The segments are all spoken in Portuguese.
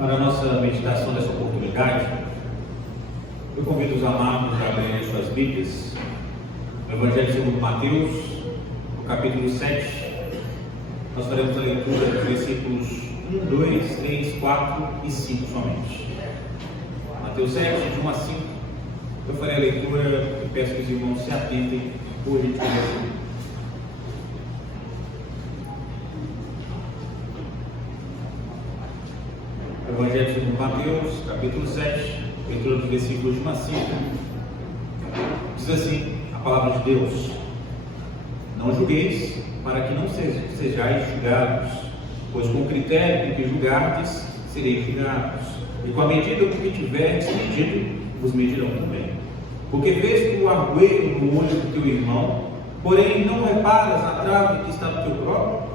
Para a nossa meditação dessa oportunidade, eu convido os amados a abrirem suas Bíblias no Evangelho segundo Mateus, no capítulo 7. Nós faremos a leitura dos versículos 1, 2, 3, 4 e 5 somente. Mateus 7, de 1 a 5. Eu farei a leitura e peço que os irmãos se atentem por gentileza. Evangelho segundo Mateus, capítulo 7, leitura dos versículos de 1 a 5. Diz assim a palavra de Deus: Não julgueis, para que não sejais julgados, pois com o critério com que julgardes, sereis julgados, e com a medida com que tiverdes medido, vos medirão também. Porque vês o argoeiro no olho do teu irmão, porém não reparas na trave que está no teu próprio?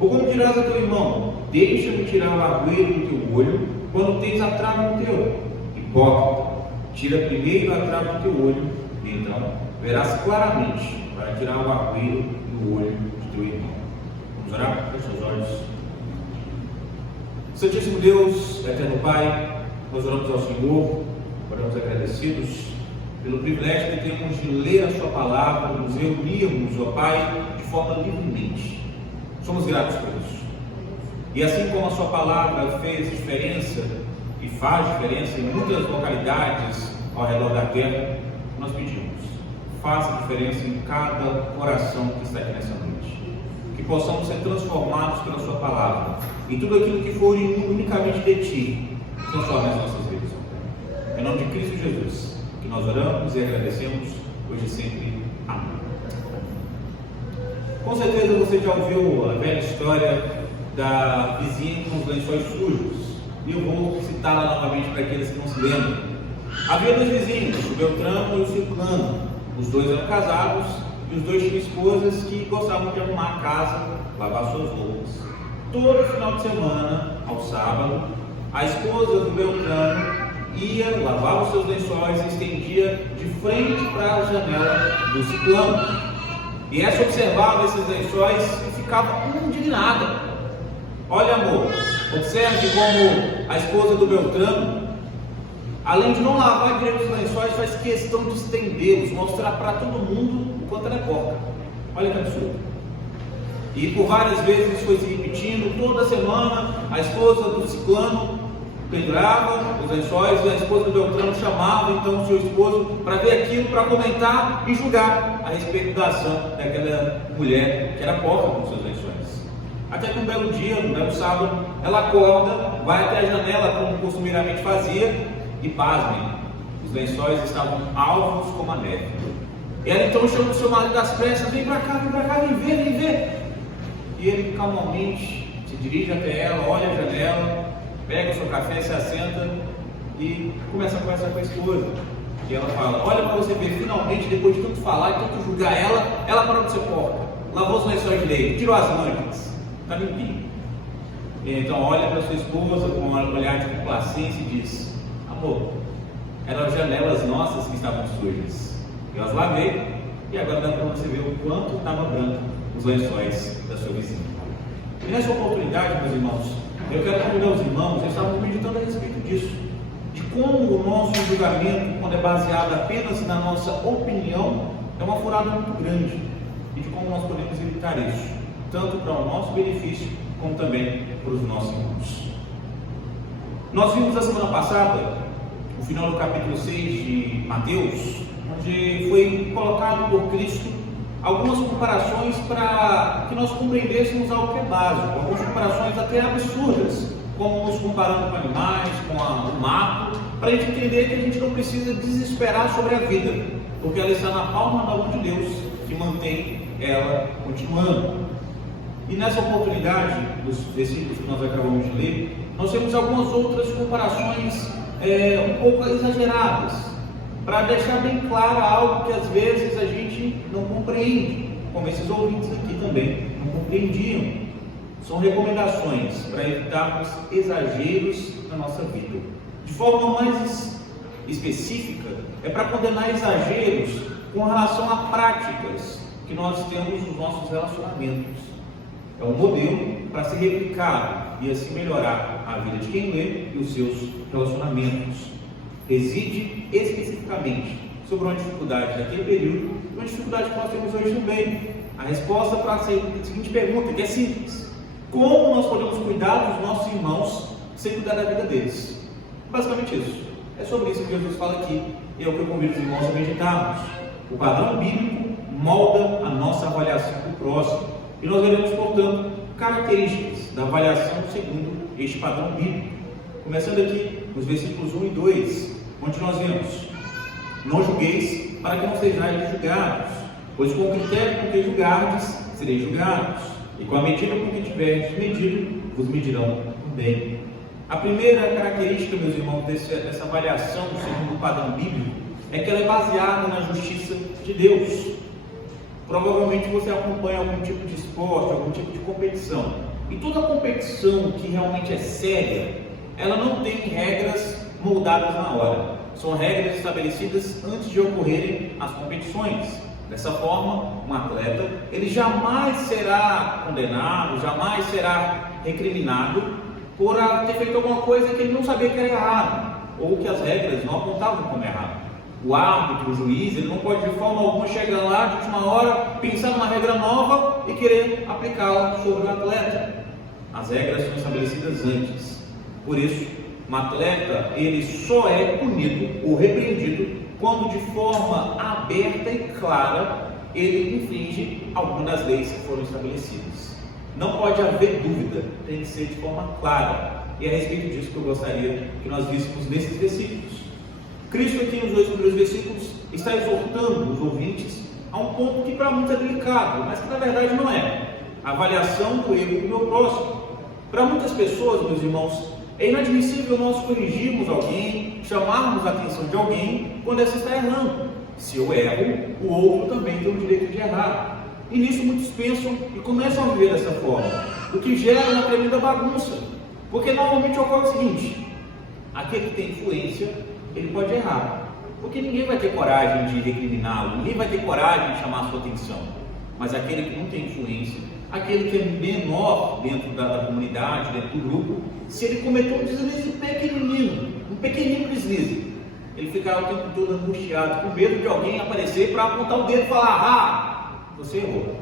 Ou como dirás a teu irmão: deixa-me tirar o argoeiro do teu olho, quando tens a trave no teu? Hipócrita, tira primeiro a trave do teu olho, e então verás claramente para tirar o argoeiro do olho do teu irmão. Vamos orar? Feche os olhos. Santíssimo Deus, eterno Pai, nós oramos ao Senhor, oramos agradecidos pelo privilégio que temos de ler a Sua palavra, nos reunirmos, ó Pai, de forma livremente. Somos gratos por isso. E assim como a Sua palavra fez diferença e faz diferença em muitas localidades ao redor da terra, nós pedimos: faça diferença em cada coração que está aqui nessa noite. Que possamos ser transformados pela Sua palavra, e tudo aquilo que for unicamente de Ti, transforme as nossas vidas. Em nome de Cristo Jesus, que nós oramos e agradecemos hoje e sempre. Amém. Com certeza você já ouviu a velha história da vizinha com os lençóis sujos, e eu vou citá-la novamente para aqueles que não se lembram. Havia dois vizinhos, o Beltrano e o Ciclano. Os dois eram casados e os dois tinham esposas que gostavam de arrumar a casa, lavar suas roupas. Todo final de semana, ao sábado, a esposa do Beltrano ia, lavava os seus lençóis e estendia de frente para a janela do Ciclano. E essa observava esses lençóis e ficava indignada. Olha, amor, observe como a esposa do Beltrano, além de não lavar direito os lençóis, faz questão de estendê-los, mostrar para todo mundo o quanto ela é porca. Olha que absurdo. E por várias vezes isso foi se repetindo. Toda semana a esposa do Ciclano pendurava os lençóis e a esposa do Beltrano chamava então o seu esposo para ver aquilo, para comentar e julgar a respeito da ação daquela mulher que era porca com seus lençóis. Até que um belo dia, um belo sábado, ela acorda, vai até a janela como costumeiramente fazia e, pasmem, os lençóis estavam alvos como a neve. E ela então chama o seu marido das pressas: vem para cá, vem ver, vem ver. E ele calmamente se dirige até ela, olha a janela, pega o seu café, se assenta e começa a conversar com a esposa. E ela fala: olha para você ver, finalmente, depois de tanto falar e tanto julgar ela parou de ser porca, lavou os lençóis direito, tirou as manchas, está limpinho. E então olha para sua esposa com um olhar de complacência e diz: amor, eram as janelas nossas que estavam sujas, eu as lavei e agora dá para você ver o quanto estava branco os lençóis da sua vizinha. E nessa oportunidade, meus irmãos, eu quero convidar os irmãos, eles estavam meditando a respeito disso, de como o nosso julgamento, quando é baseado apenas na nossa opinião, é uma furada muito grande, e de como nós podemos evitar isso, tanto para o nosso benefício, como também para os nossos irmãos. Nós vimos na semana passada, o final do capítulo 6 de Mateus, onde foi colocado por Cristo algumas comparações para que nós compreendêssemos algo que é básico, algumas comparações até absurdas, como nos comparando com animais, com o mato, para a gente entender que a gente não precisa desesperar sobre a vida, porque ela está na palma da mão de Deus, que mantém ela continuando. E nessa oportunidade, dos versículos que nós acabamos de ler, nós temos algumas outras comparações um pouco exageradas, para deixar bem claro algo que às vezes a gente não compreende, como esses ouvintes aqui também não compreendiam. São recomendações para evitarmos exageros na nossa vida. De forma mais específica, é para condenar exageros com relação a práticas que nós temos nos nossos relacionamentos. É um modelo para ser replicado e assim melhorar a vida de quem lê e os seus relacionamentos. Reside especificamente sobre uma dificuldade daquele período, uma dificuldade que nós temos hoje também. A resposta para a seguinte pergunta, que é simples: como nós podemos cuidar dos nossos irmãos sem cuidar da vida deles? Basicamente isso. É sobre isso que Jesus fala aqui, e é o que eu convido os irmãos a meditarmos. O padrão bíblico molda a nossa avaliação do próximo, e nós veremos, portanto, características da avaliação segundo este padrão bíblico. Começando aqui nos versículos 1 e 2, onde nós vemos: não julgueis para que não sejais julgados, pois com o critério com que julgardes, sereis julgados, e com a medida com que tiverdes medido, vos medirão também. A primeira característica, meus irmãos, dessa avaliação segundo o padrão bíblico é que ela é baseada na justiça de Deus. Provavelmente você acompanha algum tipo de esporte, algum tipo de competição, e toda competição que realmente é séria, ela não tem regras moldadas na hora. São regras estabelecidas antes de ocorrerem as competições. Dessa forma, um atleta, ele jamais será condenado, jamais será recriminado por ter feito alguma coisa que ele não sabia que era errado, ou que as regras não apontavam como errado. O árbitro, o juiz, ele não pode de forma alguma chegar lá de última hora, pensar numa regra nova e querer aplicá-la sobre o atleta. As regras são estabelecidas antes. Por isso, um atleta, ele só é punido ou repreendido quando de forma aberta e clara ele infringe alguma das leis que foram estabelecidas. Não pode haver dúvida, tem que ser de forma clara. E é a respeito disso que eu gostaria que nós víssemos nesses versículos. Cristo aqui nos 2 primeiros versículos está exortando os ouvintes a um ponto que para muitos é delicado, mas que na verdade não é: a avaliação do erro do meu próximo. Para muitas pessoas, meus irmãos, é inadmissível nós corrigirmos alguém, chamarmos a atenção de alguém quando essa está errando. Se eu erro, o outro também tem o direito de errar. E nisso muitos pensam e começam a viver dessa forma, o que gera uma tremenda bagunça, porque normalmente ocorre o seguinte: aquele que tem influência, ele pode errar, porque ninguém vai ter coragem de recriminá-lo, ninguém vai ter coragem de chamar a sua atenção. Mas aquele que não tem influência, aquele que é menor dentro da comunidade, dentro do grupo, se ele cometeu um deslize um pequenino deslize, ele ficará o tempo todo angustiado, com medo de alguém aparecer para apontar o dedo e falar: ah, você errou.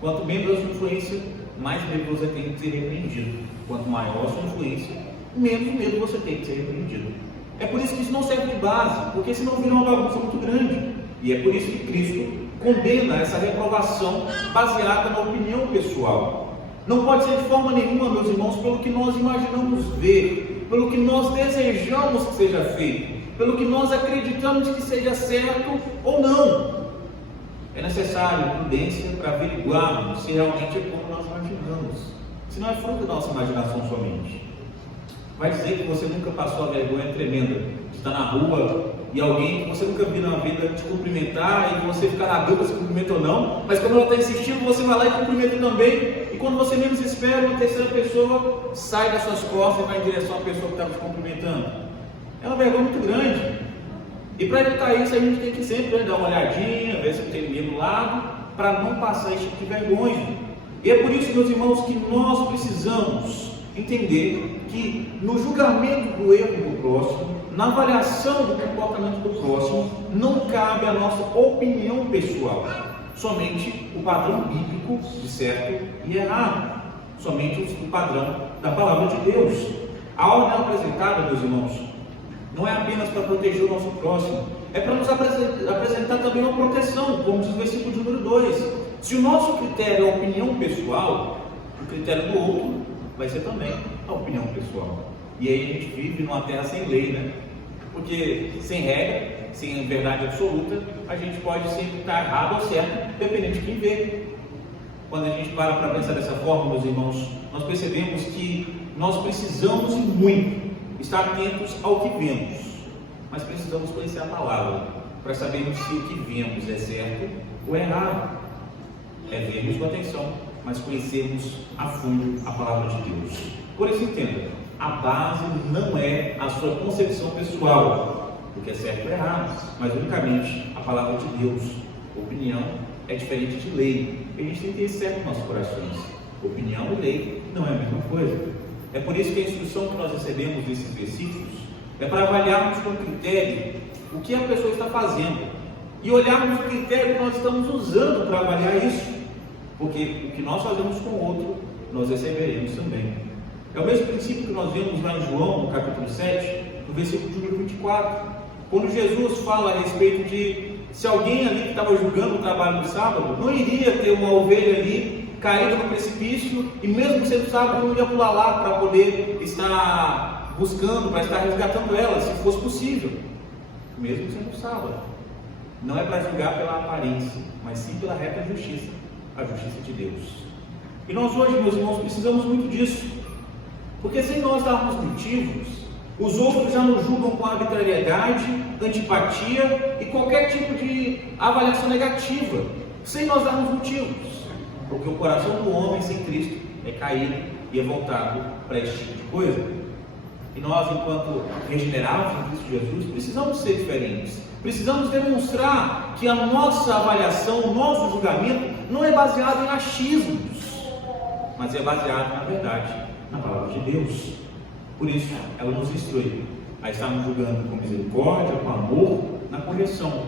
Quanto menos a sua influência, mais medo você tem de ser repreendido. Quanto maior a sua influência, menos medo você tem de ser repreendido. É por isso que isso não serve de base, porque senão vira uma bagunça muito grande. E é por isso que Cristo condena essa reprovação baseada na opinião pessoal. Não pode ser de forma nenhuma, meus irmãos, pelo que nós imaginamos ver, pelo que nós desejamos que seja feito, pelo que nós acreditamos que seja certo ou não. É necessário prudência para averiguarmos se realmente é como nós imaginamos, se não é fruto da nossa imaginação somente. Vai dizer que você nunca passou a vergonha tremenda de estar na rua e alguém que você nunca viu na vida te cumprimentar e você ficar na dúvida se cumprimenta ou não, mas quando ela está insistindo, você vai lá e cumprimenta também, e quando você menos espera, uma terceira pessoa sai das suas costas e vai em direção à pessoa que estava te cumprimentando. É uma vergonha muito grande. E para evitar isso, a gente tem que sempre dar uma olhadinha, ver se não tem ninguém do lado, para não passar esse tipo de vergonha. E é por isso, meus irmãos, que nós precisamos entender que no julgamento do erro do próximo, na avaliação do comportamento do próximo, não cabe a nossa opinião pessoal, somente o padrão bíblico de certo e errado, somente o padrão da palavra de Deus. A ordem apresentada, meus irmãos, não é apenas para proteger o nosso próximo, é para nos apresentar também uma proteção, como diz o versículo de número 2. Se o nosso critério é a opinião pessoal, o critério do outro vai ser também a opinião pessoal. E aí a gente vive numa terra sem lei, né? Porque sem regra, sem verdade absoluta, a gente pode sempre estar errado ou certo, dependendo de quem vê. Quando a gente para pensar dessa forma, meus irmãos, nós percebemos que nós precisamos muito estar atentos ao que vemos, mas precisamos conhecer a palavra para sabermos se o que vemos é certo ou é errado. É vermos com atenção, mas conhecermos a fundo a palavra de Deus. Por isso, entenda, a base não é a sua concepção pessoal, o que é certo ou errado, mas unicamente a palavra de Deus. Opinião é diferente de lei. A gente tem que ter isso certo nos nossos corações. Opinião e lei não é a mesma coisa. É por isso que a instrução que nós recebemos desses versículos é para avaliarmos com critério o que a pessoa está fazendo e olharmos o critério que nós estamos usando para avaliar isso, porque o que nós fazemos com o outro, nós receberemos também. É o mesmo princípio que nós vemos lá em João, no capítulo 7, no versículo de número 24, quando Jesus fala a respeito de se alguém ali que estava julgando o trabalho no sábado, não iria ter uma ovelha ali caída no precipício, e mesmo sendo sábado, não ia pular lá para poder estar buscando, para estar resgatando ela, se fosse possível, mesmo sendo sábado. Não é para julgar pela aparência, mas sim pela reta justiça, a justiça de Deus. E nós hoje, meus irmãos, precisamos muito disso, porque sem nós darmos motivos, os outros já nos julgam com arbitrariedade, antipatia e qualquer tipo de avaliação negativa, sem nós darmos motivos. Porque o coração do homem sem Cristo é caído e é voltado para esse tipo de coisa. E nós, enquanto regenerados em Cristo Jesus, precisamos ser diferentes. Precisamos demonstrar que a nossa avaliação, o nosso julgamento, não é baseado em achismos, mas é baseado, na verdade, na palavra de Deus. Por isso, ela nos instrui a estarmos julgando com misericórdia, com amor, na correção,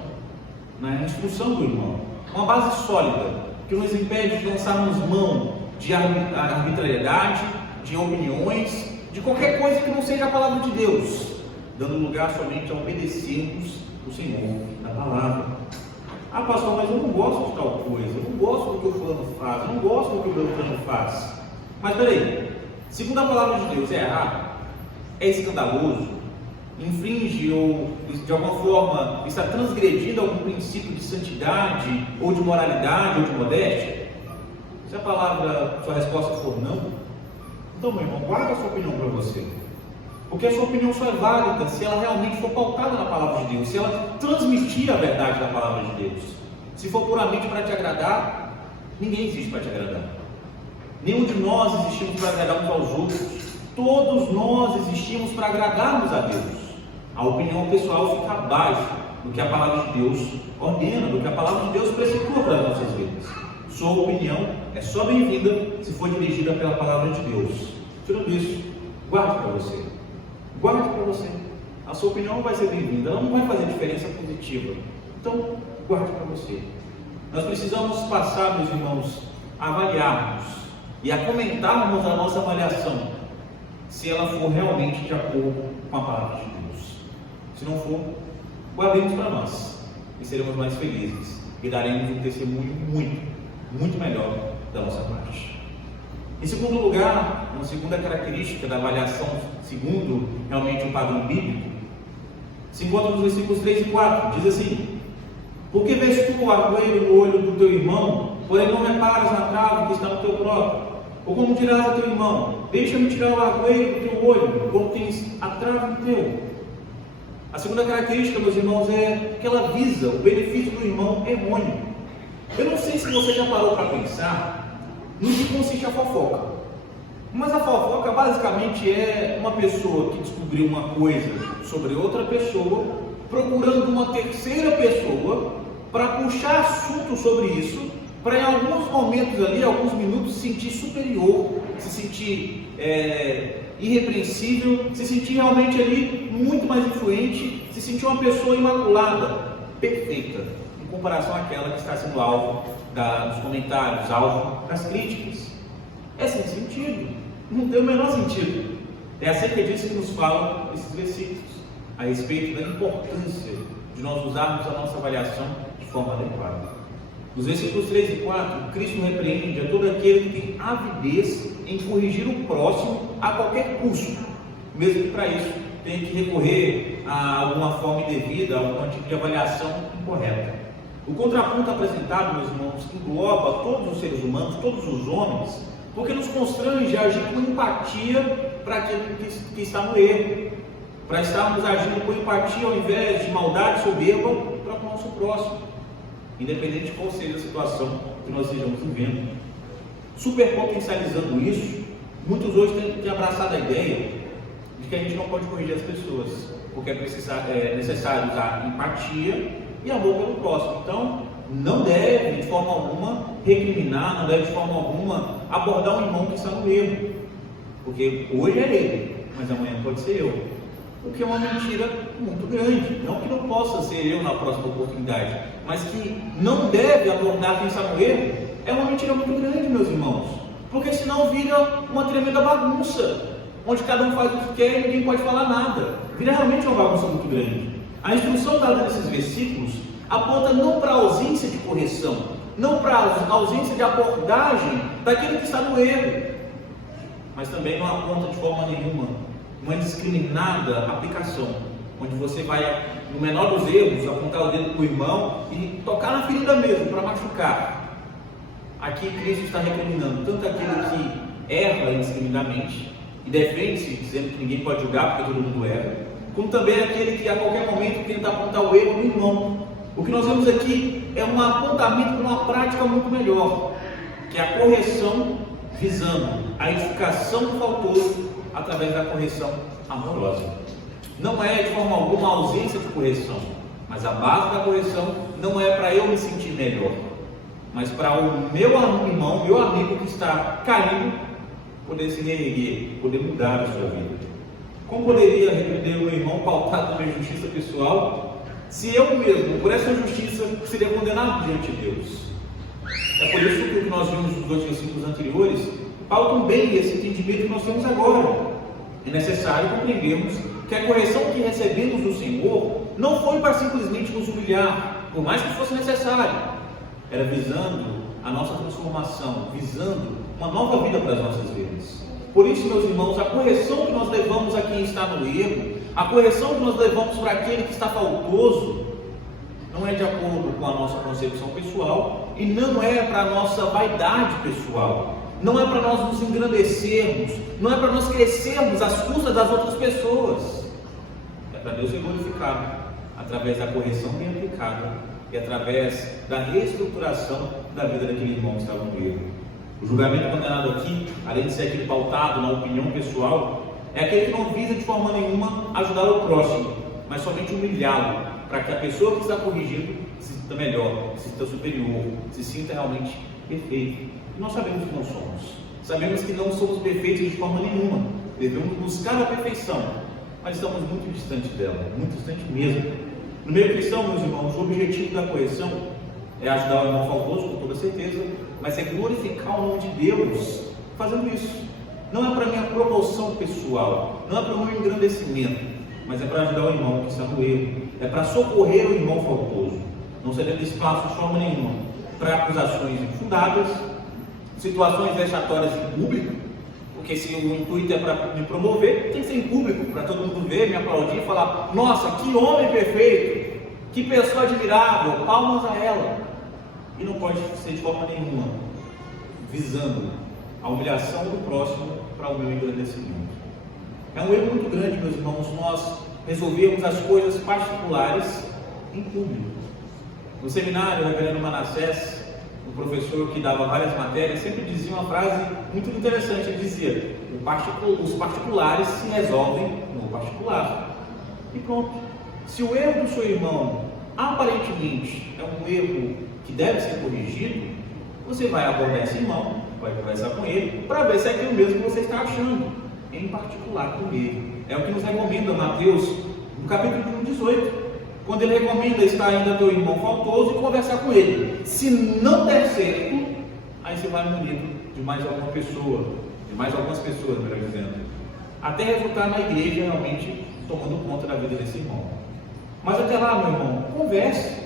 na instrução do irmão. Uma base sólida, que nos impede de lançarmos mão de arbitrariedade, de opiniões, de qualquer coisa que não seja a palavra de Deus, dando lugar somente a obedecermos o Senhor na palavra. Ah, pastor, mas eu não gosto de tal coisa, eu não gosto do que o fulano faz, eu não gosto do que o Beltrano faz. Mas peraí, segundo a palavra de Deus, é errado? É escandaloso? Infringe ou de alguma forma está transgredindo algum princípio de santidade ou de moralidade ou de modéstia? Se a palavra, sua resposta for não, então, meu irmão, guarda a sua opinião para você, porque a sua opinião só é válida se ela realmente for pautada na palavra de Deus, se ela transmitir a verdade da palavra de Deus. Se for puramente para te agradar, ninguém existe para te agradar. Nenhum de nós existimos para agradar uns aos outros. Todos nós existimos para agradarmos a Deus. A opinião pessoal fica abaixo do que a palavra de Deus ordena, do que a palavra de Deus precipita para as nossas vidas. Sua opinião é só bem-vinda se for dirigida pela palavra de Deus. Tirando isso, guarde para você. Guarde para você. A sua opinião não vai ser bem-vinda, ela não vai fazer diferença positiva. Então, guarde para você. Nós precisamos passar, meus irmãos, a avaliarmos e a comentarmos a nossa avaliação, se ela for realmente de acordo com a palavra de Deus. Se não for, guardemos para nós e seremos mais felizes e daremos um testemunho muito melhor da nossa parte. Em segundo lugar, uma segunda característica da avaliação, segundo realmente o padrão bíblico, se encontra nos versículos 3 e 4, diz assim: por que vês tu o argoeiro no olho do teu irmão, porém não reparas na trave que está no teu próprio? Ou como dirás a teu irmão: deixa-me tirar o argoeiro do teu olho, quando tens a trave no teu? A segunda característica, meus irmãos, é que ela visa o benefício do irmão errôneo. Eu não sei se você já parou para pensar no que consiste a fofoca, mas a fofoca basicamente é uma pessoa que descobriu uma coisa sobre outra pessoa, procurando uma terceira pessoa para puxar assunto sobre isso, para em alguns momentos ali, alguns minutos, se sentir superior, se sentir irrepreensível, se sentir realmente ali muito mais influente, se sentir uma pessoa imaculada, perfeita, em comparação àquela que está sendo alvo dos comentários, alvo das críticas. É sem sentido, não tem o menor sentido. É acerca disso que nos falam esses versículos, a respeito da importância de nós usarmos a nossa avaliação de forma adequada. Nos versículos 3 e 4, Cristo repreende a todo aquele que tem avidez em corrigir o próximo a qualquer custo, mesmo que para isso tenha que recorrer a alguma forma indevida, a algum tipo de avaliação incorreta. O contraponto apresentado, meus irmãos, engloba todos os seres humanos, todos os homens, porque nos constrange a agir com empatia para aquele que está no erro, para estarmos agindo com empatia ao invés de maldade soberba para o nosso próximo, independente de qual seja a situação que nós estejamos vivendo. Superpotencializando isso, muitos hoje têm abraçado a ideia de que a gente não pode corrigir as pessoas, porque é necessário usar empatia e amor pelo próximo. Então, não deve de forma alguma recriminar, não deve de forma alguma abordar um irmão que está no erro, porque hoje é ele, mas amanhã pode ser eu, porque é uma mentira muito grande. Não que não possa ser eu na próxima oportunidade, mas que não deve abordar quem está no erro é uma mentira muito grande, meus irmãos, porque senão vira uma tremenda bagunça, onde cada um faz o que quer e ninguém pode falar nada. Vira realmente uma bagunça muito grande. A instrução dada nesses versículos aponta não para a ausência de correção, não para a ausência de abordagem daquele que está no erro, mas também não aponta de forma nenhuma uma indiscriminada aplicação, onde você vai, no menor dos erros, apontar o dedo para o irmão e tocar na ferida mesmo, para machucar. Aqui Cristo está recriminando tanto aquele que erra indiscriminadamente e defende-se dizendo que ninguém pode julgar porque todo mundo erra, como também aquele que a qualquer momento tenta apontar o erro no irmão. O que nós vemos aqui é um apontamento para uma prática muito melhor, que é a correção visando a edificação do faltoso através da correção amorosa. Não é de forma alguma a ausência de correção, mas a base da correção não é para eu me sentir melhor, mas para o meu irmão, meu amigo que está caindo, poder se reerguer, poder mudar a sua vida. Como poderia repreender o meu irmão pautado na minha justiça pessoal, se eu mesmo, por essa justiça, seria condenado diante de Deus? É por isso que o que nós vimos nos 2 versículos anteriores pautam bem esse entendimento que nós temos agora. É necessário compreendermos que a correção que recebemos do Senhor não foi para simplesmente nos humilhar, por mais que fosse necessário. Era visando a nossa transformação, visando uma nova vida para as nossas vidas. Por isso, meus irmãos, a correção que nós levamos a quem está no erro, a correção que nós levamos para aquele que está faltoso, não é de acordo com a nossa concepção pessoal e não é para a nossa vaidade pessoal, não é para nós nos engrandecermos, não é para nós crescermos às custas das outras pessoas. É para Deus ser glorificado através da correção bem aplicada e através da reestruturação da vida daquele irmão que estava no erro. O julgamento condenado aqui, além de ser aquele pautado na opinião pessoal, é aquele que não visa de forma nenhuma ajudar o próximo, mas somente humilhá-lo, para que a pessoa que está corrigindo se sinta melhor, se sinta superior, se sinta realmente perfeito. E nós sabemos que não somos, sabemos que não somos perfeitos de forma nenhuma, devemos buscar a perfeição, mas estamos muito distantes dela, muito distantes mesmo. No meio cristão, meus irmãos, o objetivo da correção é ajudar o irmão faltoso, com toda certeza, mas é glorificar o nome de Deus fazendo isso. Não é para minha promoção pessoal, não é para o meu engrandecimento, mas é para ajudar o irmão que está no erro, é para socorrer o irmão faltoso. Não cedendo espaço de forma nenhuma para acusações infundadas, situações vexatórias em público, porque se o intuito é para me promover, tem que ser em público, para todo mundo ver, me aplaudir e falar: nossa, que homem perfeito, que pessoa admirável, palmas a ela. E não pode ser de forma nenhuma visando a humilhação do próximo para o meu engrandecimento. É um erro muito grande, meus irmãos, nós resolvermos as coisas particulares em público. No seminário, o reverendo Manassés, o professor que dava várias matérias, sempre dizia uma frase muito interessante. Ele dizia: os particulares se resolvem no particular. E pronto. Se o erro do seu irmão aparentemente é um erro que deve ser corrigido, você vai abordar esse irmão, vai conversar com ele, para ver se é aquilo mesmo que você está achando, em particular com ele. É o que nos recomenda Mateus, no capítulo 18, quando ele recomenda estar ainda teu irmão faltoso e conversar com ele. Se não der certo, aí você vai munido de mais alguma pessoa, de mais algumas pessoas, melhor dizendo, até resultar na igreja realmente tomando conta da vida desse irmão. Mas até lá, meu irmão, converse.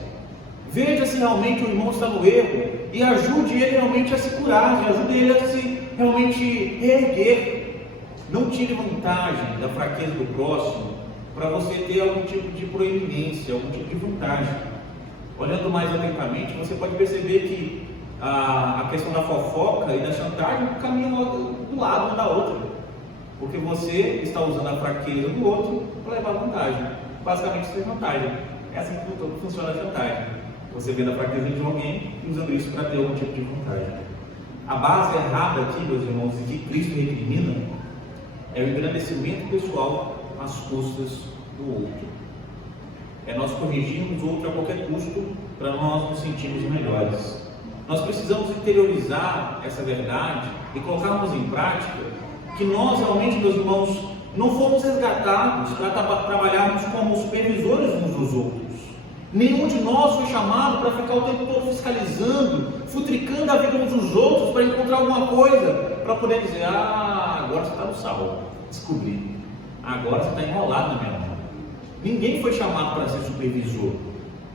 Veja se realmente o irmão está no erro e ajude ele realmente a se curar, ajude ele a se realmente reerguer. Não tire vantagem da fraqueza do próximo para você ter algum tipo de proeminência, algum tipo de vantagem. Olhando mais atentamente, você pode perceber que a questão da fofoca e da chantagem caminham do lado uma da outra, porque você está usando a fraqueza do outro para levar vantagem. Basicamente, isso é vantagem. É assim que funciona a chantagem. Você vê a fraqueza de alguém e usando isso para ter algum tipo de vantagem. A base errada aqui, meus irmãos, e que Cristo recrimina, é o engrandecimento pessoal às custas do outro. É nós corrigirmos o outro a qualquer custo, para nós nos sentirmos melhores. Nós precisamos interiorizar essa verdade e colocarmos em prática que nós realmente, meus irmãos, não fomos resgatados para trabalharmos como supervisores uns dos outros. Nenhum de nós foi chamado para ficar o tempo todo fiscalizando, futricando a vida uns dos outros para encontrar alguma coisa, para poder dizer: agora você está no salvo, descobri, agora você está enrolado na minha mão. Ninguém foi chamado para ser supervisor,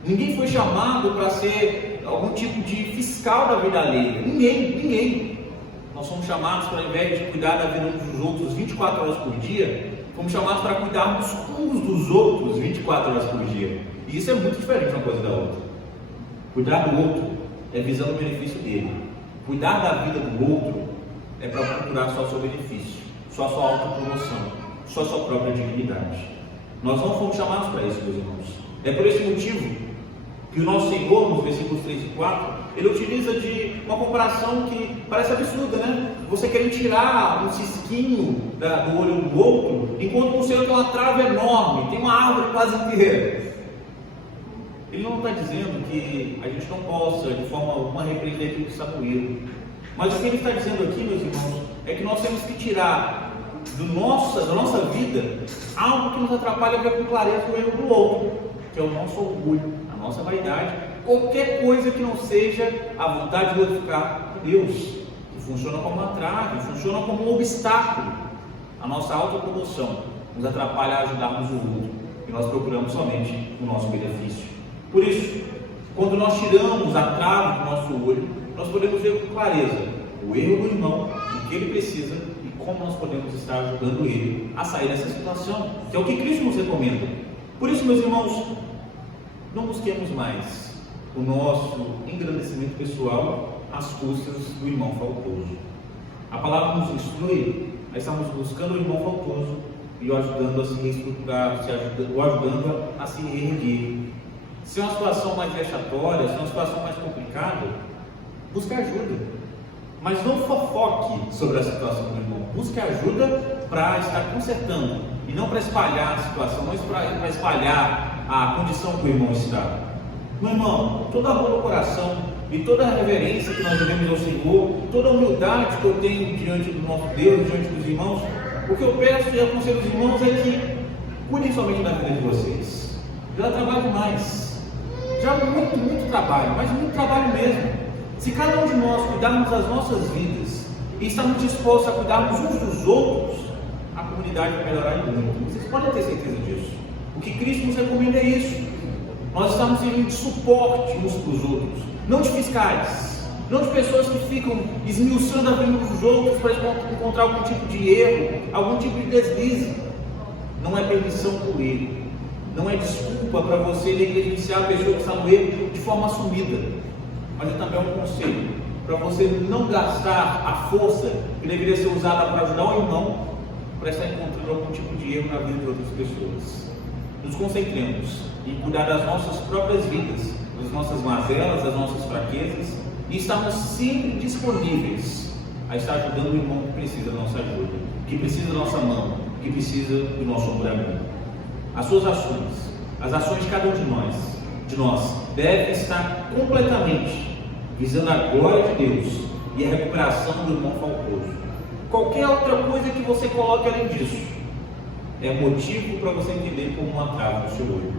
ninguém foi chamado para ser algum tipo de fiscal da vida alheia, ninguém. Nós somos chamados para, ao invés de cuidar da vida uns dos outros 24 horas por dia, fomos chamados para cuidarmos uns dos outros 24 horas por dia. E isso é muito diferente uma coisa da outra. Cuidar do outro é visando o benefício dele. Cuidar da vida do outro é para procurar só seu benefício, só a sua autopromoção, só a sua própria dignidade. Nós não fomos chamados para isso, meus irmãos. É por esse motivo que o nosso Senhor, nos versículos 3 e 4, ele utiliza de uma comparação que parece absurda, né? Você querer tirar um cisquinho do olho do outro, enquanto o Senhor tem uma trave enorme, tem uma árvore quase inteira. Ele não está dizendo que a gente não possa, de forma alguma, repreender aquilo que está no erro. Mas o que ele está dizendo aqui, meus irmãos, é que nós temos que tirar da nossa vida algo que nos atrapalha a ver com clareza o erro do outro, que é o nosso orgulho, a nossa vaidade, qualquer coisa que não seja a vontade de glorificar Deus, que funciona como uma trave, funciona como um obstáculo. A nossa autopromoção nos atrapalha a ajudarmos o outro, e nós procuramos somente o nosso benefício. Por isso, quando nós tiramos a trave do nosso olho, nós podemos ver com clareza o erro do irmão, o que ele precisa e como nós podemos estar ajudando ele a sair dessa situação, que é o que Cristo nos recomenda. Por isso, meus irmãos, não busquemos mais o nosso engrandecimento pessoal às custas do irmão faltoso. A palavra nos instrui a estarmos buscando o irmão faltoso e o ajudando a se reestruturar, o ajudando a se reerguer. Se é uma situação mais vexatória, se é uma situação mais complicada, busque ajuda. Mas não fofoque sobre a situação do irmão. Busque ajuda para estar consertando e não para espalhar a situação, mas para espalhar a condição que o irmão está. Meu irmão, toda amor no coração e toda a reverência que nós devemos ao Senhor, toda a humildade que eu tenho diante do nosso Deus, diante dos irmãos, o que eu peço e aconselho os irmãos é que cuidem somente da vida de vocês. Já trabalho demais. Já muito trabalho, mas muito trabalho mesmo. Se cada um de nós cuidarmos das nossas vidas e estarmos dispostos a cuidarmos uns dos outros, a comunidade vai melhorar muito. Vocês podem ter certeza disso. O que Cristo nos recomenda é isso. Nós estamos servindo de suporte uns para os outros, não de fiscais, não de pessoas que ficam esmiuçando a vida uns dos outros para encontrar algum tipo de erro, algum tipo de deslize. Não é permissão para o erro. Não é desculpa para você negligenciar a pessoa que está no erro de forma assumida, mas é também um conselho para você não gastar a força que deveria ser usada para ajudar o irmão para estar encontrando algum tipo de erro na vida de outras pessoas. Nos concentremos em cuidar das nossas próprias vidas, das nossas mazelas, das nossas fraquezas, e estarmos sempre disponíveis a estar ajudando o irmão que precisa da nossa ajuda, que precisa da nossa mão, que precisa do nosso ombro amigo. As suas ações, as ações de cada um de nós, devem estar completamente visando a glória de Deus e a recuperação do irmão faltoso. Qualquer outra coisa que você coloque além disso é motivo para você entender como uma trave no seu olho.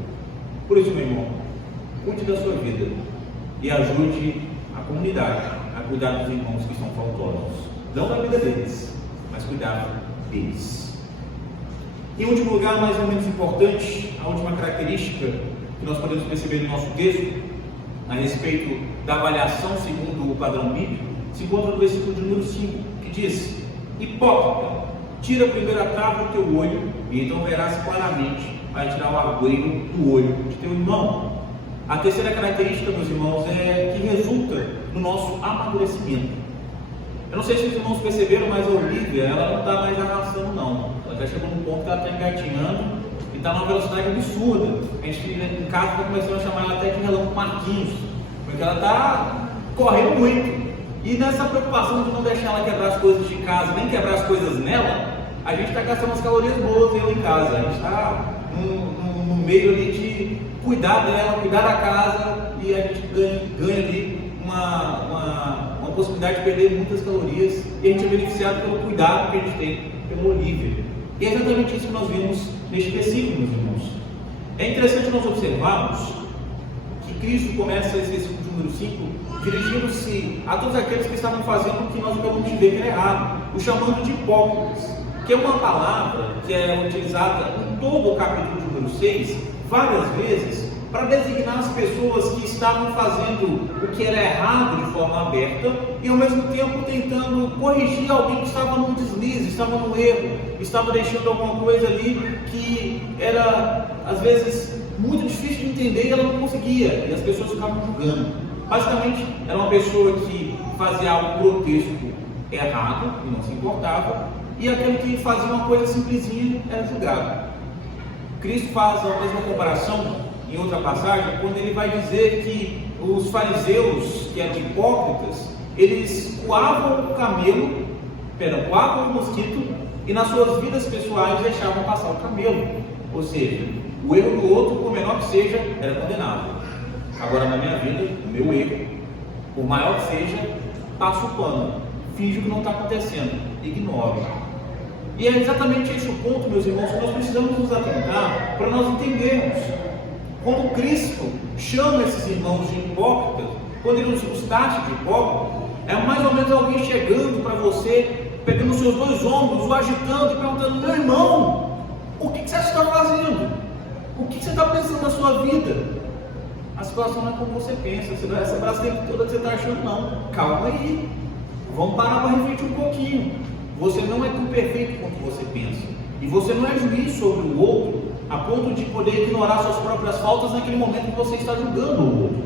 Por isso, meu irmão, cuide da sua vida e ajude a comunidade a cuidar dos irmãos que estão faltosos. Não da vida deles, mas cuidar deles. Em último lugar, mais ou menos importante, a última característica que nós podemos perceber no nosso texto, a respeito da avaliação segundo o padrão bíblico, se encontra no versículo de número 5, que diz: hipócrita, tira primeiro a trave do teu olho, e então verás claramente para tirar o agulho do olho de teu irmão. A terceira característica, meus irmãos, é que resulta no nosso amadurecimento. Eu não sei se os irmãos perceberam, mas a Olivia, ela não está mais arrastando não. Ela já chegou num ponto que ela está engatinhando e está numa velocidade absurda. A gente em casa está começando a chamar ela até de Relâmpago Marquinhos, porque ela está correndo muito. E nessa preocupação de não deixar ela quebrar as coisas de casa, nem quebrar as coisas nela, a gente está gastando umas calorias boas dentro em casa. A gente está no meio ali cuidar dela, cuidar da casa, e a gente ganha ali uma possibilidade de perder muitas calorias, e a gente é beneficiado pelo cuidado que a gente tem pelo Olívia. E é exatamente isso que nós vimos neste versículo, meus irmãos. É interessante nós observarmos que Cristo começa esse versículo de número 5 dirigindo-se a todos aqueles que estavam fazendo o que nós acabamos de ver que era errado, o chamando de hipócritas, que é uma palavra que é utilizada em todo o capítulo de número 6, várias vezes, para designar as pessoas que estavam fazendo o que era errado de forma aberta e ao mesmo tempo tentando corrigir alguém que estava num deslize, estava num erro, estava deixando alguma coisa ali que era às vezes muito difícil de entender e ela não conseguia, e as pessoas ficavam julgando. Basicamente, era uma pessoa que fazia algo grotesco errado e não se importava, e aquele que fazia uma coisa simplesinha era julgado. Cristo faz a mesma comparação em outra passagem, quando ele vai dizer que os fariseus, que eram hipócritas, eles coavam o mosquito, e nas suas vidas pessoais deixavam passar o camelo. Ou seja, o erro do outro, por menor que seja, era condenável. Agora, na minha vida, o meu erro, por maior que seja, passo o pano, finjo que não está acontecendo, ignoro. E é exatamente esse o ponto, meus irmãos, que nós precisamos nos atentar para nós entendermos. Quando Cristo chama esses irmãos de hipócritas, quando ele os taxa de hipócritas, é mais ou menos alguém chegando para você, pegando os seus dois ombros, o agitando e perguntando: meu irmão, o que você está fazendo? O que você está pensando na sua vida? A situação não é como você pensa, você dá essa brasileira toda que você está achando, não. Calma aí, vamos parar para refletir um pouquinho. Você não é tão perfeito quanto você pensa, e você não é juiz sobre o outro a ponto de poder ignorar suas próprias faltas naquele momento que você está julgando o outro.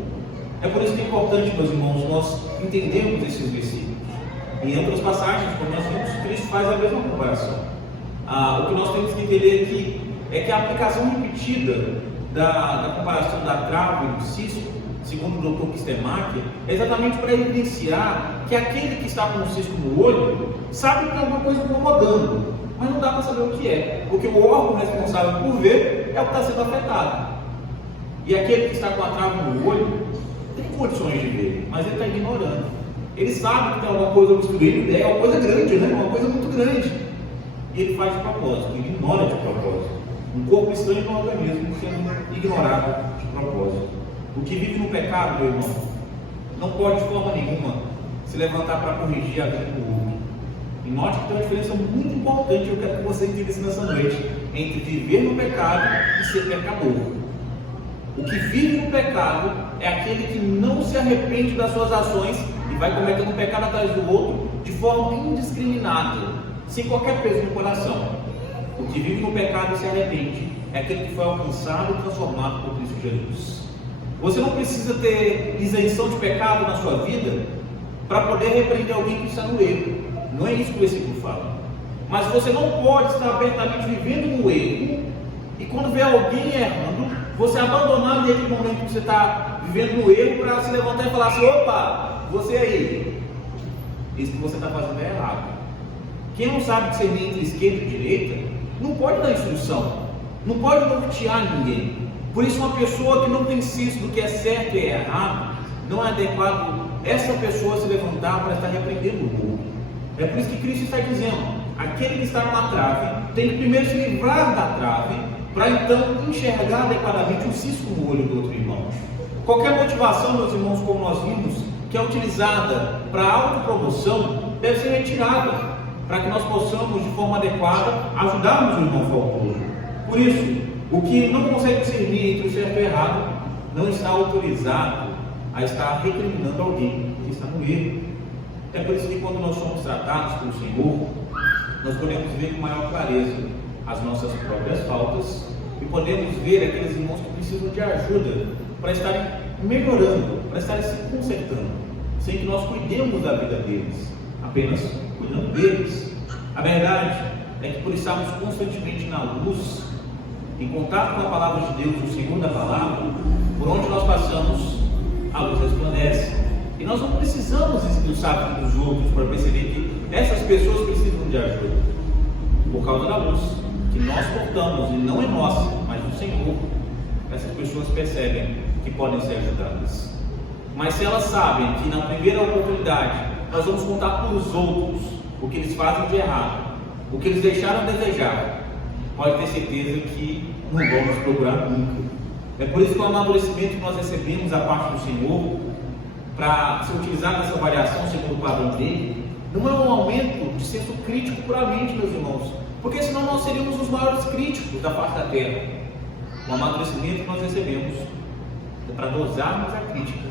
É por isso que é importante, meus irmãos, nós entendermos esses versículos. Em outras passagens, como nós vimos, Cristo faz a mesma comparação. O que nós temos que entender aqui é que a aplicação repetida da comparação da trave e do cisco, segundo o Dr. Kistemacher, é exatamente para evidenciar que aquele que está com o cisco no olho sabe que tem alguma coisa incomodando, mas não dá para saber o que é, porque o órgão responsável por ver é o que está sendo afetado. E aquele que está com a trave no olho tem condições de ver, mas ele está ignorando. Ele sabe que tem alguma coisa obstruindo, é uma coisa grande, né? Uma coisa muito grande. E ele faz de propósito, ele ignora de propósito. Um corpo estranho no organismo sendo ignorado de propósito. O que vive no pecado, meu irmão, não pode de forma nenhuma se levantar para corrigir a vida do outro. E note que tem uma diferença muito importante, eu quero que você entenda isso nessa noite, entre viver no pecado e ser pecador. O que vive no pecado é aquele que não se arrepende das suas ações e vai cometendo um pecado atrás do outro de forma indiscriminada, sem qualquer peso no coração. O que vive no pecado e se arrepende é aquele que foi alcançado e transformado por Cristo Jesus. Você não precisa ter isenção de pecado na sua vida para poder repreender alguém que está no erro. Não é isso que o versículo fala. Mas você não pode estar abertamente vivendo no erro e quando vê alguém errando, você abandonar naquele momento que você está vivendo no erro para se levantar e falar assim: opa, você aí, isso que você está fazendo é errado. Quem não sabe discernir entre esquerda e direita não pode dar instrução, não pode nortear ninguém. Por isso, uma pessoa que não tem senso do que é certo e é errado, não é adequado essa pessoa se levantar para estar repreendendo o outro. É por isso que Cristo está dizendo: aquele que está numa trave tem que primeiro se livrar da trave para então enxergar adequadamente o cisco no olho do outro irmão. Qualquer motivação, meus irmãos, como nós vimos, que é utilizada para autopromoção, deve ser retirada para que nós possamos, de forma adequada, ajudarmos o irmão faltoso. Por isso, o que não consegue discernir entre o certo e o errado não está autorizado a estar recriminando alguém que está no erro. É por isso que quando nós somos tratados pelo Senhor, nós podemos ver com maior clareza as nossas próprias faltas e podemos ver aqueles irmãos que precisam de ajuda para estarem melhorando, para estarem se consertando, sem que nós cuidemos da vida deles, apenas cuidando deles. A verdade é que por estarmos constantemente na luz, em contato com a palavra de Deus, o Senhor da palavra, por onde nós passamos, a luz resplandece. E nós não precisamos expulsar a vida dos outros para perceber que essas pessoas precisam de ajuda, por causa da luz que nós portamos, e não é nossa, mas do Senhor. essas pessoas percebem que podem ser ajudadas. Mas se elas sabem que na primeira oportunidade nós vamos contar para os outros o que eles fazem de errado, o que eles deixaram a desejar, pode ter certeza que não vamos procurar nunca. É por isso que o amadurecimento que nós recebemos da parte do Senhor, para ser utilizado nessa avaliação segundo o padrão dele, não é um aumento de senso crítico puramente, meus irmãos, porque senão nós seríamos os maiores críticos da face da terra. O amadurecimento que nós recebemos é para dosarmos a crítica,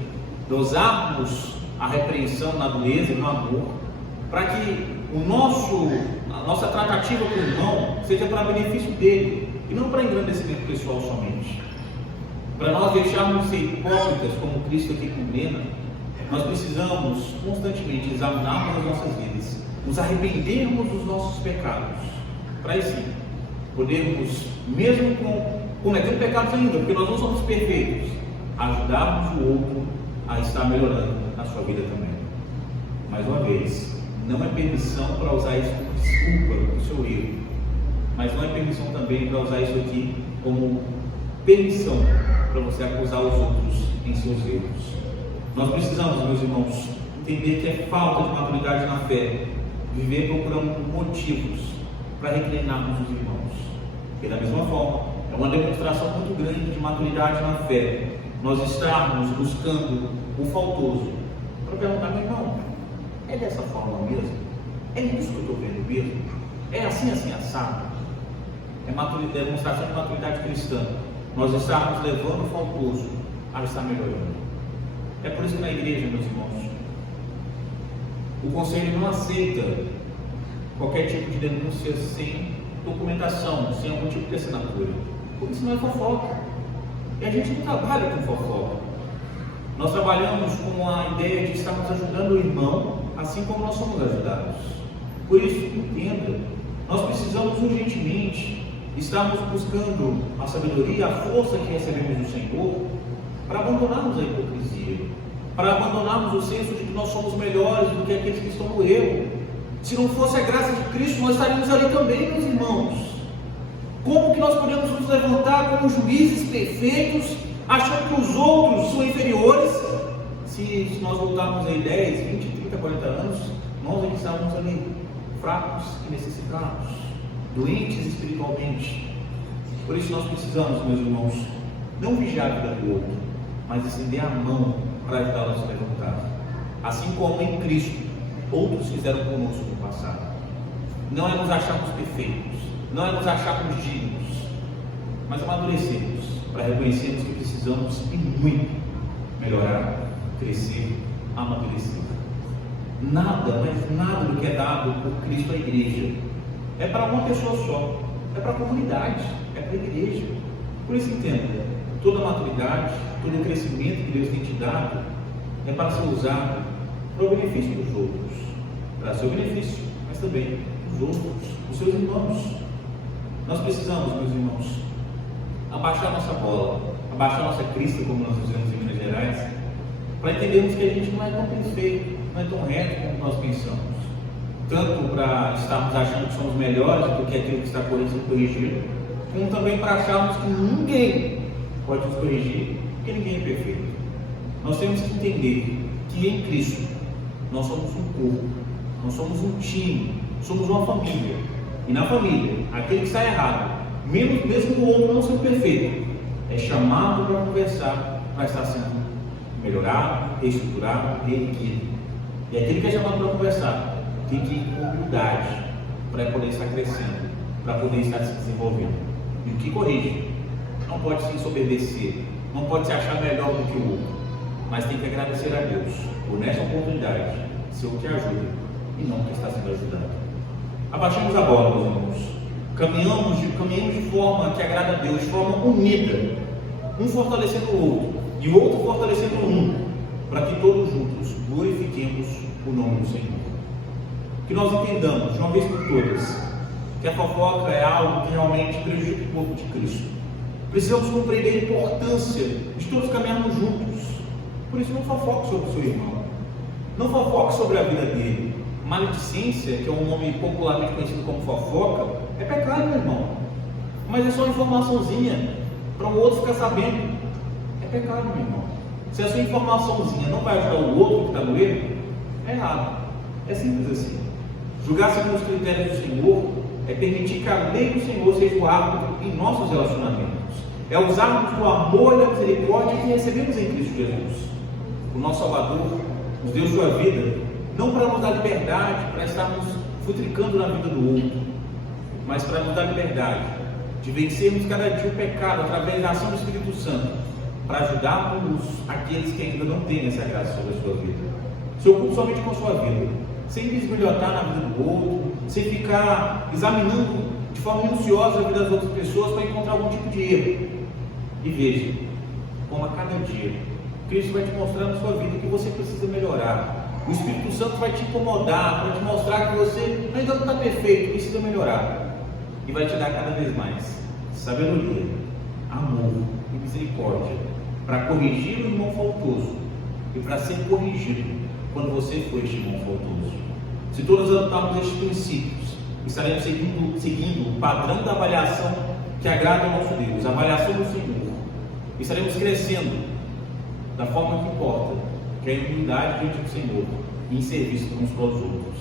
dosarmos a repreensão na dureza e no amor, para que a nossa tratativa com o irmão seja para benefício dele e não para engrandecimento pessoal somente. Para nós deixarmos de ser hipócritas, como Cristo aqui condena, nós precisamos constantemente examinarmos as nossas vidas, nos arrependermos dos nossos pecados, para aí sim podermos, mesmo cometendo pecados ainda, porque nós não somos perfeitos, ajudarmos o outro a estar melhorando na sua vida também. Mais uma vez, não é permissão para usar isso como desculpa do seu erro, mas não é permissão também para usar isso aqui como permissão para você acusar os outros em seus erros. Nós precisamos, meus irmãos, entender que é falta de maturidade na fé viver procurando motivos para reclinarmos os irmãos. E da mesma forma, é uma demonstração muito grande de maturidade na fé nós estarmos buscando o faltoso para perguntar: meu irmão, é dessa forma mesmo? É isso que eu estou vendo mesmo? É assim, assado? É demonstração de maturidade cristã. Nós estamos levando o faltoso a estar melhorando. É por isso que na igreja, meus irmãos, o conselho não aceita qualquer tipo de denúncia sem documentação, sem algum tipo de assinatura, porque isso não é fofoca. E a gente não trabalha com fofoca. Nós trabalhamos com a ideia de estarmos ajudando o irmão, assim como nós somos ajudados. Por isso, entenda, nós precisamos urgentemente estarmos buscando a sabedoria, a força que recebemos do Senhor, para abandonarmos a hipocrisia, para abandonarmos o senso de que nós somos melhores do que aqueles que estão no erro. Se não fosse a graça de Cristo, nós estaríamos ali também, meus irmãos. Como que nós podemos nos levantar como juízes perfeitos, achando que os outros são inferiores? Se nós voltarmos aí 10, 20, 30, 40 anos, nós estávamos ali fracos e necessitados, doentes espiritualmente. Por isso nós precisamos, meus irmãos, não vigiar a vida do outro, mas estender a mão para ajudá-lo a se levantar. Assim como em Cristo outros fizeram conosco no passado. Não é nos acharmos perfeitos, não é nos acharmos dignos, mas amadurecermos para reconhecermos que precisamos e muito melhorar, crescer, amadurecer. Nada, mas nada do que é dado por Cristo à igreja é para uma pessoa só, é para a comunidade, é para a igreja. Por isso entenda, toda a maturidade, todo o crescimento que Deus tem te dado é para ser usado para o benefício dos outros, para seu benefício, mas também dos outros, dos seus irmãos. Nós precisamos, meus irmãos, abaixar nossa bola, abaixar nossa crista, como nós dizemos em Minas Gerais, para entendermos que a gente não é tão perfeito, não é tão reto como nós pensamos. Tanto para estarmos achando que somos melhores do que aquilo que está corrigindo, como também para acharmos que ninguém pode nos corrigir, porque ninguém é perfeito. Nós temos que entender que em Cristo nós somos um corpo, nós somos um time, somos uma família. E na família, aquele que está errado, mesmo o outro não sendo perfeito, é chamado para conversar, para estar sendo melhorado, reestruturado, reerguido. E aquele que é chamado para conversar tem que ir com humildade para poder estar crescendo, para poder estar se desenvolvendo. E o que corrige não pode se ensoberbecer, não pode se achar melhor do que o outro, mas tem que agradecer a Deus por nessa oportunidade ser o que ajuda e não o que está sendo ajudado. Abaixemos a bola, meus irmãos. Caminhamos de forma que agrada a Deus, de forma unida, um fortalecendo o outro e o outro fortalecendo um, para que todos juntos glorifiquemos o nome do Senhor. Que nós entendamos, de uma vez por todas, que a fofoca é algo que realmente prejudica o corpo de Cristo. Precisamos compreender a importância de todos caminharmos juntos. Por isso, não fofoque sobre o seu irmão, não fofoque sobre a vida dele. Maledicência, que é um nome popularmente conhecido como fofoca, é pecado, meu irmão. Mas é só uma informaçãozinha para o outro ficar sabendo. É pecado, meu irmão. Se a sua informaçãozinha não vai ajudar o outro que está no erro, é errado. É simples assim. Julgar segundo os critérios do Senhor é permitir que a lei do Senhor seja o árbitro em nossos relacionamentos. É usarmos do amor e da misericórdia que recebemos em Cristo Jesus. O nosso Salvador nos deu sua vida, não para nos dar liberdade, para estarmos futricando na vida do outro, mas para nos dar liberdade de vencermos cada dia o pecado através da ação do Espírito Santo, para ajudarmos aqueles que ainda não têm essa graça sobre a sua vida. Se ocupe somente com a sua vida, sem bisbilhotar na vida do outro, sem ficar examinando de forma minuciosa a vida das outras pessoas para encontrar algum tipo de erro. E veja, como a cada dia, Cristo vai te mostrar na sua vida que você precisa melhorar. O Espírito Santo vai te incomodar, para te mostrar que você ainda não está perfeito, precisa melhorar. E vai te dar cada vez mais sabedoria, amor e misericórdia para corrigir o irmão faltoso e para ser corrigido quando você for este irmão faltoso. Se todos adotarmos estes princípios, estaremos seguindo o padrão da avaliação que agrada ao nosso Deus, a avaliação do Senhor. Estaremos crescendo da forma que importa, que é a humildade diante do Senhor e em serviço uns para os outros.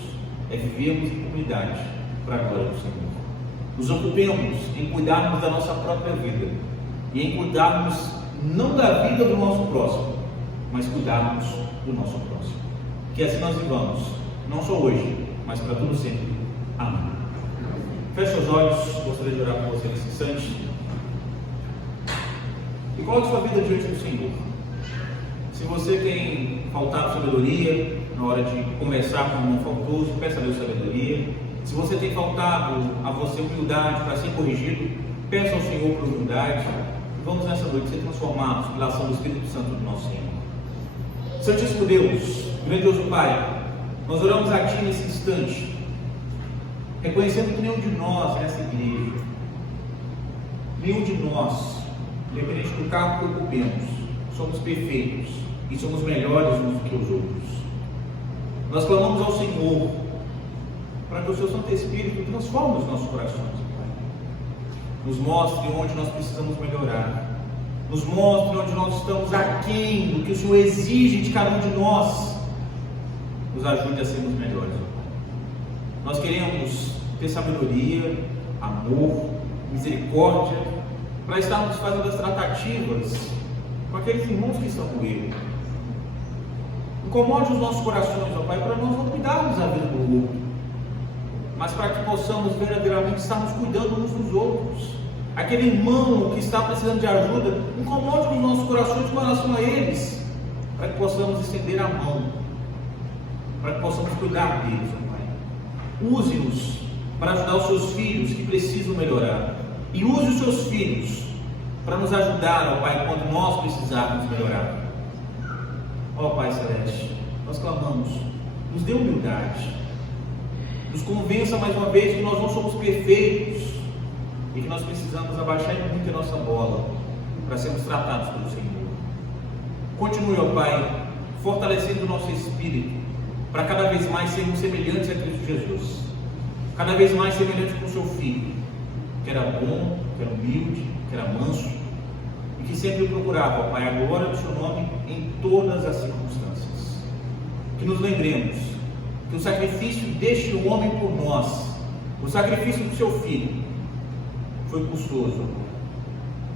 É vivermos em comunidade para a glória do Senhor. Nos ocupemos em cuidarmos da nossa própria vida e em cuidarmos não da vida do nosso próximo, mas cuidarmos do nosso próximo. Que assim nós vivamos, não só hoje, mas para todo sempre. Amém. Feche os olhos, gostaria de orar com você nesse instante. E coloque sua vida diante do Senhor. Se você tem faltado sabedoria na hora de conversar com um irmão faltoso, peça a Deus sabedoria. Se você tem faltado a você humildade para ser corrigido, peça ao Senhor por humildade. E vamos nessa noite ser transformados pela ação do Espírito Santo do nosso Senhor. Santíssimo Deus, grandioso Pai, nós oramos a Ti nesse instante, reconhecendo que nenhum de nós nessa igreja, nenhum de nós, independente do cargo que ocupemos, somos perfeitos e somos melhores uns do que os outros. Nós clamamos ao Senhor para que o Seu Santo Espírito transforme os nossos corações, Pai. Nos mostre onde nós precisamos melhorar, nos mostre onde nós estamos aquém do que o Senhor exige de cada um de nós. Nos ajude a sermos melhores, Pai. Nós queremos ter sabedoria, amor, misericórdia, para estarmos fazendo as tratativas com aqueles irmãos que estão com Ele. Incomode os nossos corações, ó Pai, para nós não cuidarmos da vida do outro, mas para que possamos verdadeiramente estarmos cuidando uns dos outros. Aquele irmão que está precisando de ajuda, incomode os nossos corações com relação a eles, para que possamos estender a mão, para que possamos cuidar deles, ó Pai. Use-nos para ajudar os Seus filhos que precisam melhorar, e use os Seus filhos para nos ajudar, ó Pai, quando nós precisarmos melhorar. Ó Pai Celeste, nós clamamos, nos dê humildade, nos convença mais uma vez que nós não somos perfeitos e que nós precisamos abaixar muito a nossa bola para sermos tratados pelo Senhor. Continue, ó Pai, fortalecendo o nosso espírito para cada vez mais sermos semelhantes a Cristo Jesus, cada vez mais semelhantes com o Seu Filho, que era bom, que era humilde, que era manso, e que sempre procurava, ó Pai, a glória do Seu nome em todas as circunstâncias. Que nos lembremos que o sacrifício deste homem por nós, o sacrifício do Seu Filho, foi custoso,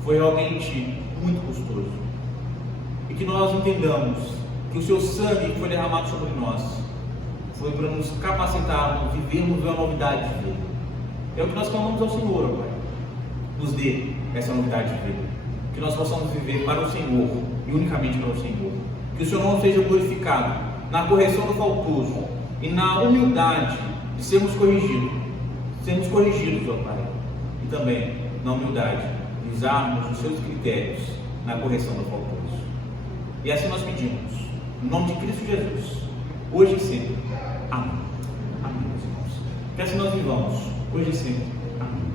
foi realmente muito custoso, e que nós entendamos que o Seu sangue que foi derramado sobre nós foi para nos capacitarmos, vivermos uma novidade de vida. É o que nós clamamos ao Senhor, ó Pai. Nos dê essa novidade de vida, que nós possamos viver para o Senhor e unicamente para o Senhor. Que o Seu nome seja glorificado na correção do faltoso e na humildade de sermos corrigidos, ó Pai, e também na humildade de usarmos os Seus critérios na correção do faltoso. E assim nós pedimos, no nome de Cristo Jesus, hoje e sempre. Amém. Amém, meus irmãos. Que assim nós vivamos, hoje e sempre. Amém.